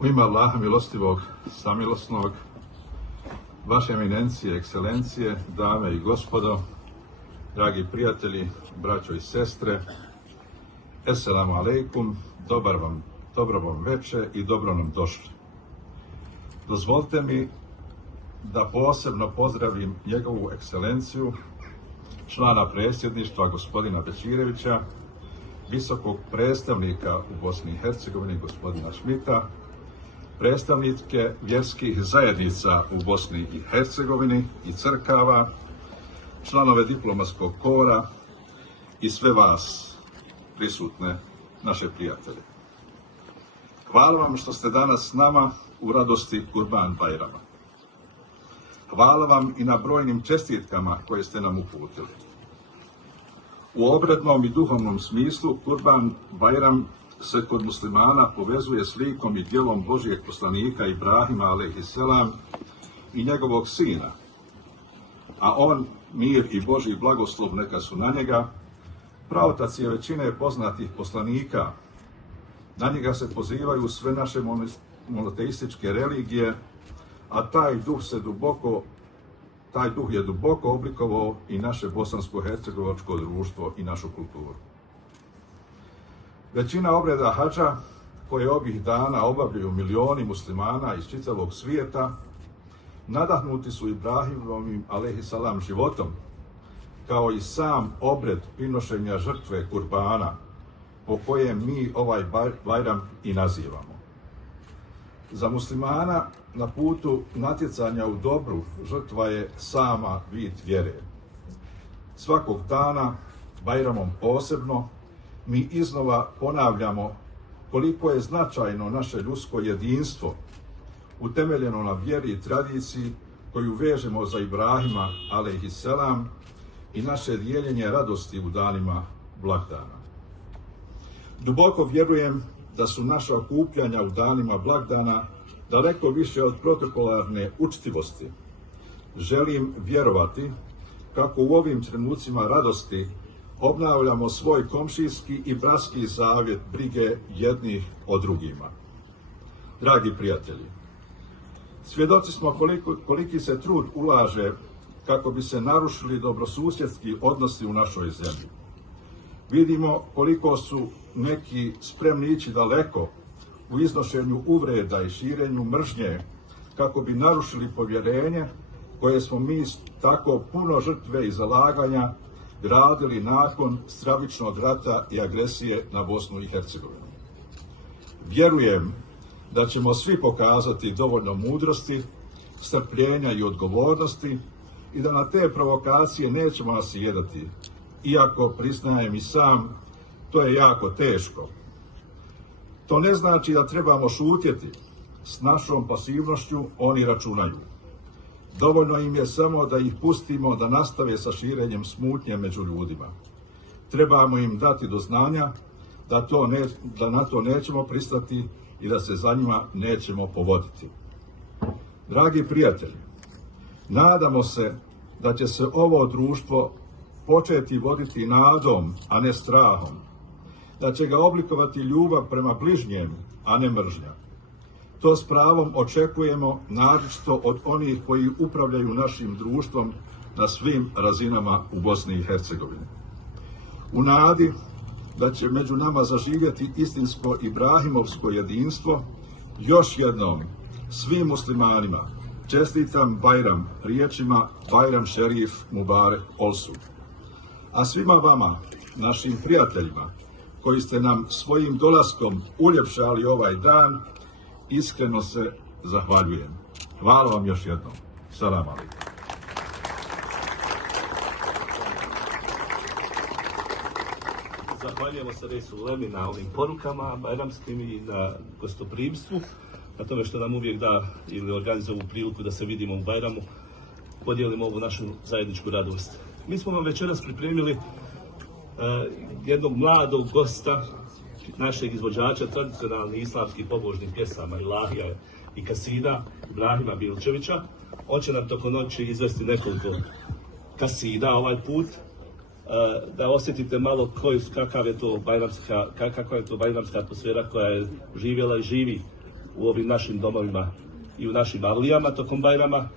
U ime Allaha milostivog, samilosnog, vaše eminencije, ekscelencije, dame i gospodo, dragi prijatelji, braćo i sestre, Esselamu alejkum, dobro vam veče i dobro nam došli. Dozvolite mi da posebno pozdravim njegovu ekscelenciju, člana predsjedništva gospodina Bećirevića, visokog predstavnika u Bosni i Hercegovini gospodina Šmita, predstavnike vjerskih zajednica u Bosni i Hercegovini i crkava, članove diplomatskog kora i sve vas prisutne, naše prijatelje. Hvala vam što ste danas s nama u radosti Kurban Bajrama. Hvala vam i na brojnim čestitkama koje ste nam uputili. U obrednom i duhovnom smislu Kurban Bajram se kod muslimana povezuje s likom i djelom Božijeg poslanika Ibrahima alejhiselam i njegovog sina, a on, mir i Božji blagoslov neka su na njega, praotac je većine poznatih poslanika. Na njega se pozivaju sve naše monoteističke religije, a taj duh je duboko oblikovao i naše bosansko-hercegovačko društvo i našu kulturu. Većina obreda hadža, koje ovih dana obavljaju milioni muslimana iz čitavog svijeta, nadahnuti su Ibrahimovim alejhiselam životom, kao i sam obred prinošenja žrtve kurbana, po kojem mi ovaj Bajram i nazivamo. Za muslimana na putu natjecanja u dobru žrtva je sama vid vjere. Svakog dana, Bajramom posebno, mi iznova ponavljamo koliko je značajno naše ljudsko jedinstvo, utemeljeno na vjeri i tradiciji koju vežemo za Ibrahima alejhiselam i naše dijeljenje radosti u danima blagdana. Duboko vjerujem da su naša okupljanja u danima blagdana daleko više od protokolarne učtivosti. Želim vjerovati kako u ovim trenucima radosti obnavljamo svoj komšijski i bratski zavjet brige jednih o drugima. Dragi prijatelji, svjedoci smo koliki se trud ulaže kako bi se narušili dobrosusjedski odnosi u našoj zemlji. Vidimo koliko su neki spremni ići daleko u iznošenju uvreda i širenju mržnje kako bi narušili povjerenje koje smo mi tako puno žrtve i zalaganja gradili nakon stravičnog rata i agresije na Bosnu i Hercegovinu. Vjerujem da ćemo svi pokazati dovoljno mudrosti, strpljenja i odgovornosti i da na te provokacije nećemo nasjedati, iako priznajem i sam, to je jako teško. To ne znači da trebamo šutjeti. S našom pasivnošću oni računaju. Dovoljno im je samo da ih pustimo da nastave sa širenjem smutnje među ljudima. Trebamo im dati do znanja da na to nećemo pristati i da se za njima nećemo povoditi. Dragi prijatelji, nadamo se da će se ovo društvo početi voditi nadom, a ne strahom, da će ga oblikovati ljubav prema bližnjem, a ne mržnja. To s pravom očekujemo naročito od onih koji upravljaju našim društvom na svim razinama u Bosni i Hercegovini. U nadi da će među nama zaživjeti istinsko ibrahimovsko jedinstvo, još jednom svim muslimanima čestitam Bajram riječima Bajram Šerif Mubarek Olsu. A svima vama, našim prijateljima, koji ste nam svojim dolaskom uljepšali ovaj dan, iskreno se zahvaljujem. Hvala vam još jednom. Salam alejkum. Zahvaljujemo se Resu Lemi na ovim porukama bajramskim i na gostoprimstvu, na tome što nam uvijek da ili organizuje ovu priliku da se vidimo u Bajramu, podijelimo ovu našu zajedničku radost. Mi smo vam večeras pripremili jednog mladog gosta, našeg izvođača tradicionalnih islamskih pobožnih pjesama, ilahija i kasida, Ibrahima Bilčevića. On će nam tokom noći izvesti nekoliko kasida ovaj put, da osjetite malo kakva je to bajramska atmosfera koja je živjela i živi u ovim našim domovima i u našim avlijama tokom Bajrama.